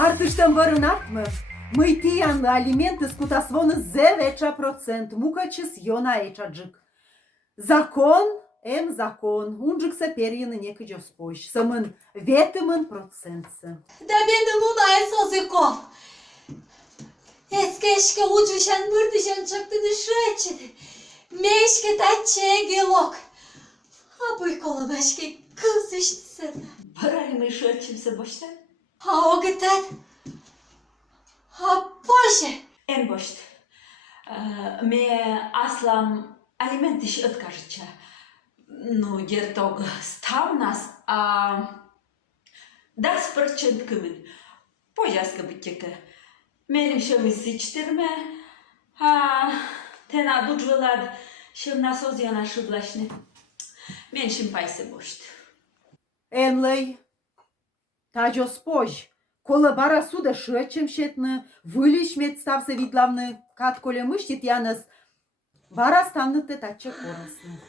Артыштан варынатмы. Мыйтиянлы алименты скутасвоны 9%. Мукачыс йона эчаджик. Закон, закон. Унжикса перьяны некий жоспойш. Самын ветымын процентсы. Да бені лунай созыков. Эскешке уджишан мырдышан чактыны шачыны. Мешке таче гелок. А быйкола башке кыз иштисен. Правильно шачимся başta. А огытат. А позже. En başta. Me aslam алименты ще откажется. Ну, гертог став нас, а дас процент кымын. Пожаска бітеке. Менің шөмі сычтырме, а тена дуджвылад шымна созяна шыблашны. Мен шымпайсы бошт. Энлей. Та жоспож. Кола бара суда шычым шетны, вылиш медставсы видлавны, катколе мыштит яныз, бара станныты таче корасны.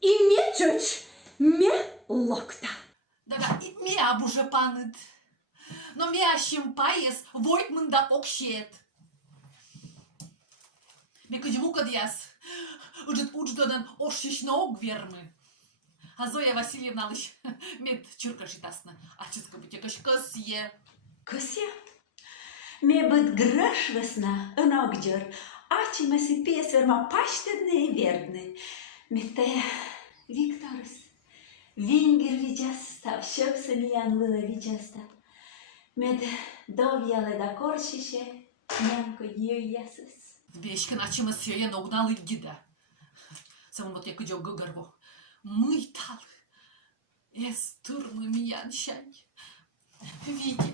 И мечуч, ме локта. Да, ми абуже паныт. Но ми ашимпайес войтмында окшет. Ми кыдиму кадьяс. Уджит удждодан ошишно огвермы. А Зоя Васильевна лыш мед чурка житасна. А чиска бутекаш косье. Косье? Me băd grăș văsna în ogger, aci mă si pies verma paștedne i verdne. Me te Victorus, vingir viceasta, šöp se mi jan lila viceasta. Med dovjale da koršiše, njanko diju jasas. Бешка начима сея ногнал гида. Самон вот я кыдё гыгарво. Мыйтал. Эс турмы мияншань. Видя.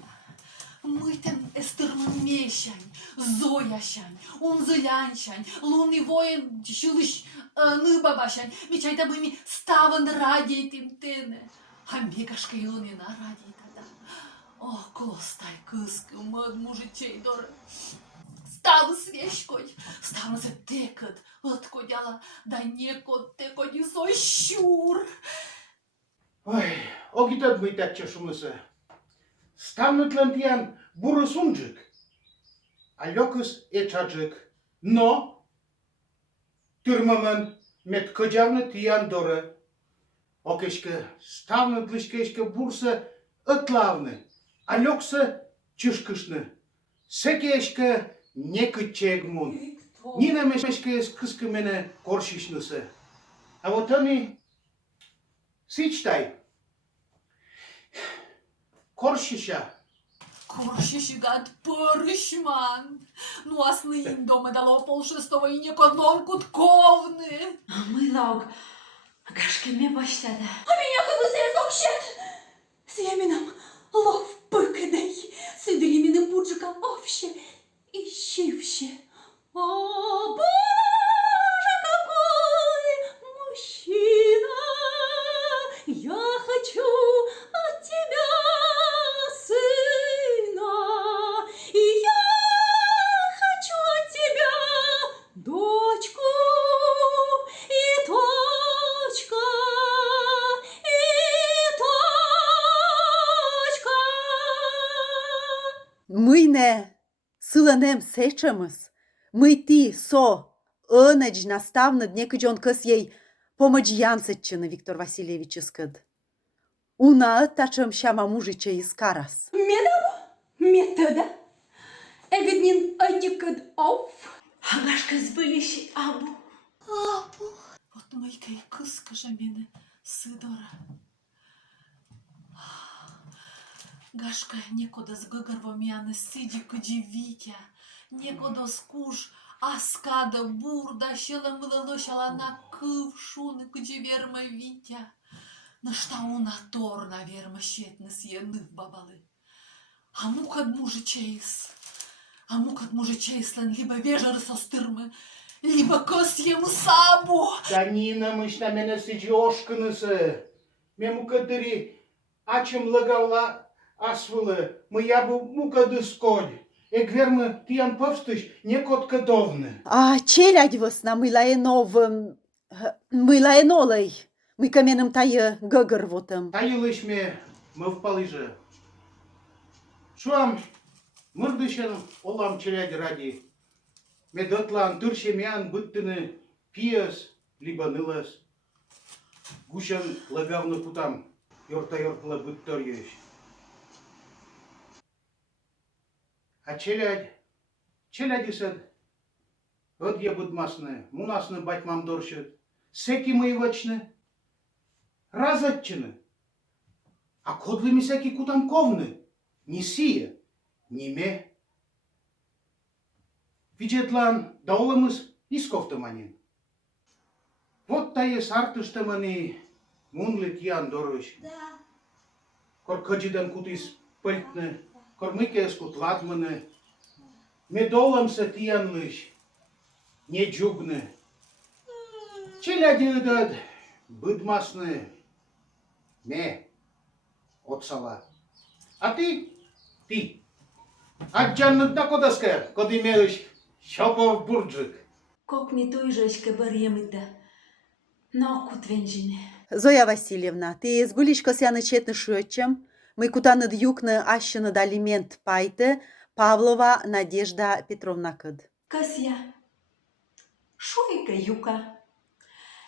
Мыйтен эс турмы мешань. Зояшань. Унзыляншань. Лунный воин чылыш ныбабашань. Мечайта бы ми ставан радиетим тене. А мегашка илонина радиетада. О, костай кыскы мад мужичей дора. Стану свечкой, стану за текот, откодяла, да некот текоди сой щур. Ой, огитат мыйтат чешумысы. Станытлан тиян бурысунжик, а лёкыс эчаджик. Но тюрмамын мет кыжавны тиян доры. Окешке ставнытлышкешке бурсы ытлавны, а лёксы чышкышны. Секешке не кычегмун. Нина мешке скыскы мене коршишнысы. А вот они сичтай. Коршиша. Коршишигат порышман. Ну, а сны им дома дало 5:30 и некот лом кутковны. Мы лог, гашки me başladı. А меня кадусерес окшет. С ямином лов пыкадей, с дременным пуджиком овще, ищивще. О, Боже, какой мужчина! Я хочу от тебя сына, и я хочу от тебя дочку, и точка, и точка. Mâine sılănem sečămăs. Mâiti so ănăgi nastavnă dnekăgion căs ei pomăgianțăcână Victor Vasilievich scăd. Una tacăm șama mujice iscaras. Медово, метода. Эгоднин атикад оф. А гашка збылищи абу. Апу. Вот майка и кыска же мене сыдора. Гашка некода с гыгарвомяны сиди куди Витя. Некода скуш аскада бурда щелом вылылышала на кывшуны куди верма Витя. На что он атор на верма щетны съены бабалы. А мукад мужичейс. А мукад мужичейслен либо вежер со стырмы, либо косьем сабу. Да Нина мышна мене сидёшканысы. Мему кадыри ачым лыгавла асвылы. Мы ябу мукады сколь. Эгвермы тиян повстыш не кот кадовны. А челядь вăсна мылаенолăй. Мы каменным тайă гăгăр вотăm. Тайылыш ме мы в Палыже. Шуам Mırdışın olam çeledi raди. Medotlan tırşemeyan bıttını piyas libanılas. Guşan lagavны putam. Yorta bıttır yeş. А челяди сад, вот я будмасны, мунасны батьмам доршит, секи мои вачны, разатчины, а кодлыми всяки кутамковны, не сия, не ме. Видетлан даоламыз исковтаманин. Вот тае сартыштамани мунлит ян дорыш. Кор каджидан кутис пыльтны, Кормыкес кутлатманы, медоламса тиянлыш, не джугны. Челяди ыдад, быдмасны, ме, отсала. А ты, аджанныда кодаска, кодимеыш, шопов бурджик. Кокни той жешка баремыта. Но кутвенжине. Зоя Васильевна, ты сбылишь косяны четны шөтчем, мы кутаны дюкны ащыны да алимент пайте, Павлова Надежда Петровна кыд. Касья. Шуйка юка.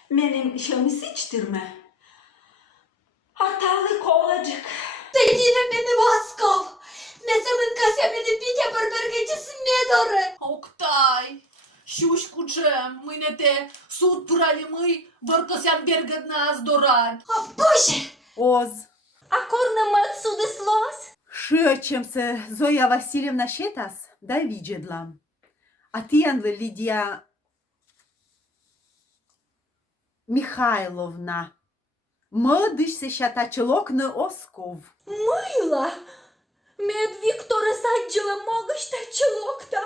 Меним шамсичтирме. Аталы коладжик. Ти діна мене восков. Не самин кася мене Пітя барбергечі смедоре. Октай, щучку джем, мы не те, суд турали мы, баркосян бергат нас дорад. А боже! Оз, А корна отсюда слос? шөтчемсе Зоя Васильевна шетас, да виджедлам. А тиянлы Лидия Михайловна. Мыдышсе шатачылокны осков. Мила! Мед Віктора саджила могаш та чолокта.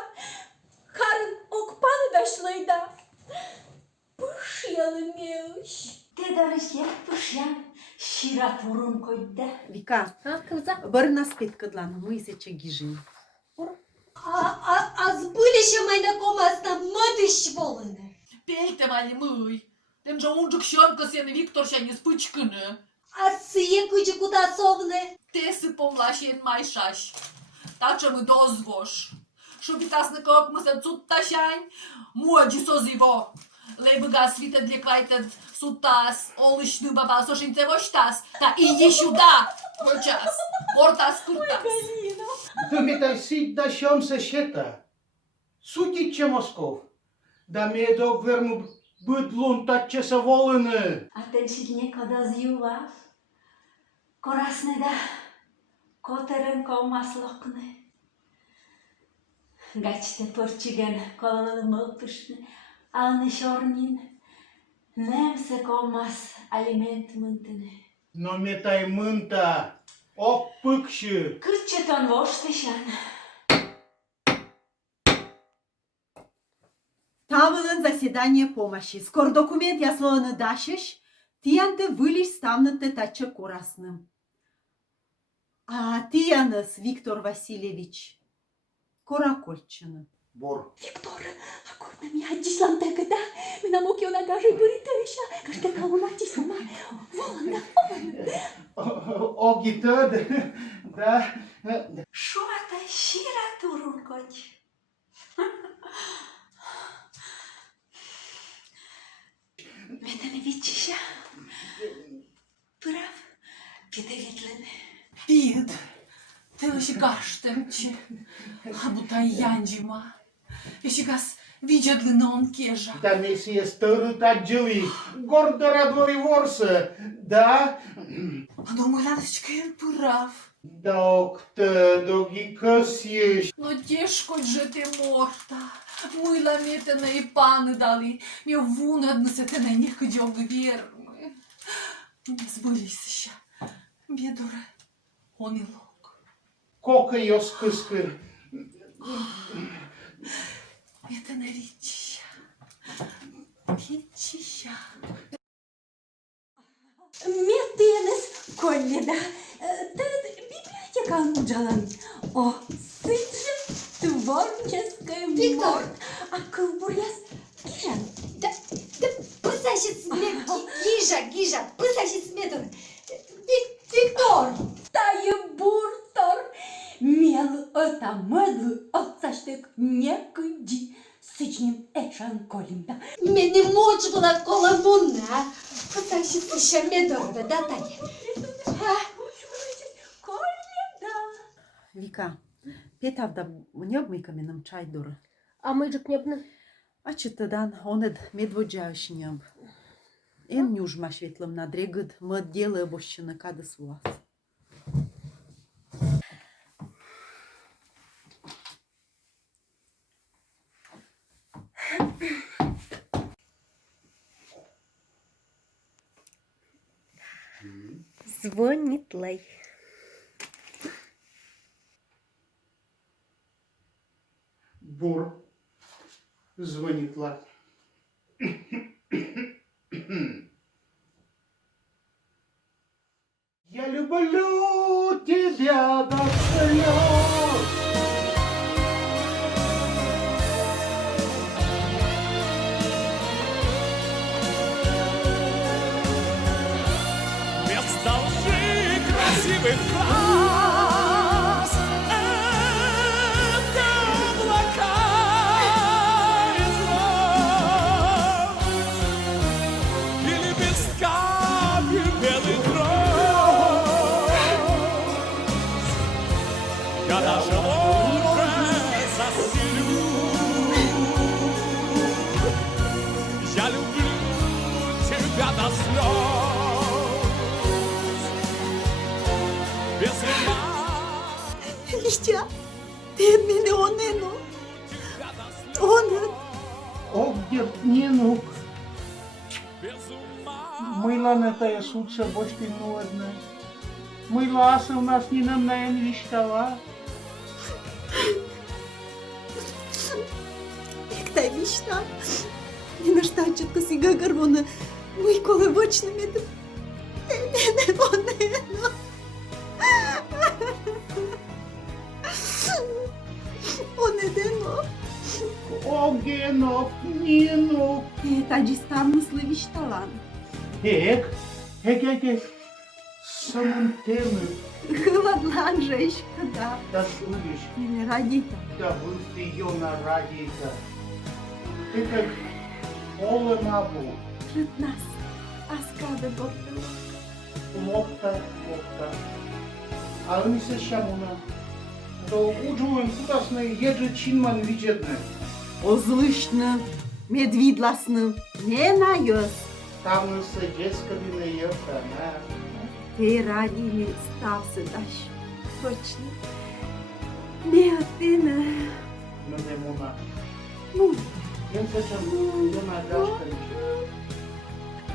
Харин окпаны дашлайда. Пышяlı меуш. Те дарыш я пышян. Шира фурун койда. Вика, бărна спит кыдлан, мыйсе чегижин. А збылище майна комасна мыдыш волыны. Пельтем али мы, тем же унжук щенкосян Виктор щани спычкыны. А сые кучи куда совны. Те сыпомлашен майшаш. Тача мы дозвош. Шубитасны как мы се цутташань, муаджи созиво. Лейбыга свита для кайтед сутас, олышны баба сошинце воштас, та иди сюда, вочас, ортас куртас. Думитай сид да шомса шета. Сутиче Москов. Да ме догверму быдлун татчеса волыны. А ten шидне кодоз юлав. Корасны да. Котерен колмаслокны. Гачте порчиген колонны мылпышны. Алны шорнин. Немсе колмас алимент мынтыны. Но метай мынта, ок пыкшы. Кытчетон воштышан. Тавылын заседание помощи. Скоро документ яслоны дашиш, тиянты вылиш ставныты тачы корасным. А тияныс Виктор Васильевич Коракольчыны. Бор. Віктор, а корна мі аддіслам тегда. Мене муки вона каже буритиша. Каште кавуна тіснама. Воланда. Огитăd, da. Шуата шира турун коч. Метане вичиша. Прав. Пидевитлен. Ид, ты вообще гаштемчи, а бута янджима. Еще газ видят он кежа. Da mesie stărât agili, gordăra dori vorsă, da? А ну, миляночка, он прав. Da octă, dogi căsiești. Но тешко же ты морта. Мила метена и паны дали. Мне вун односете на них идёг вермы. Не сбылись еще. Бедура, он и лог. Cocă eu scâscă. Это на речища. Речища. Метенес колледа. Тед библиотека анджалан. О, сыджи творческая Виктор! морд. А ковбуряс кижан. Да пысащит смерть, гижа, пысащит смерть. Виктор! Тае буртор. Мел это мед Колімна. Мене мучила коломуна. Потащится ще медове, да, Таня? Колімна. Вика, петавда небмикаминым чай дура. А мыжык небны? А чытыдан онед медводжающий неб. Эн нюжма шветлым надрегыд мыд делы бощыны кадыс влас. Звонит Лей. Бур. Звонит Ла. Я люблю тебя до слез. Вместо лжи красивых фраз это облака из роз и лепестками белых роз. Я даже лучше застелю. Я люблю тебя до слез. Без ума Вітя, ти від мене онено. тебя до слез. Онен. О, дед, Без ума мыла на тая суца бочки нудна. Мыла аса у нас не нам на виштала. Як та вічна. Не наштачитко си гагар мой коли вочно меді. Не онено. Онедено. О, генок, нинок. Та дістав мисливіч талант. Hek. Самым темным, Ладно, Анжеечка, да. да будешь, Не радіта. да будешь ты ее на радио. Ты как Ола Набу, Пред нас. Аскада бортила. лопта. А они се шамуна. То уджуем кутасны еджи чинман виджетны. Озлышны, медвидласны, не наёс. Там мы с детскими на ехана. Ти раділи стався даш. Точно. Не отина. Ну не муна. Ну, Я зачем на гашка.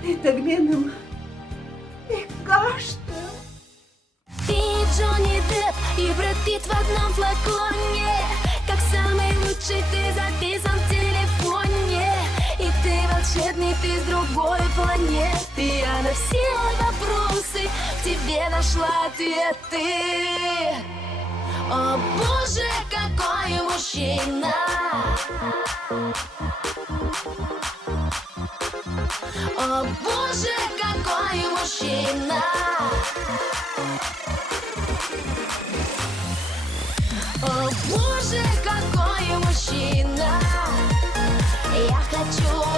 это гменом. Не кашта. Ты Джонни Депп и Брэд Питт в одном флаконе. Как самый лучший ты записан в телефоне. И ты волшебный, ты с другой планеты. Я на все вопросы к тебе нашла ответы. О боже, какой мужчина! О боже, какой мужчина! О боже, какой мужчина! Я хочу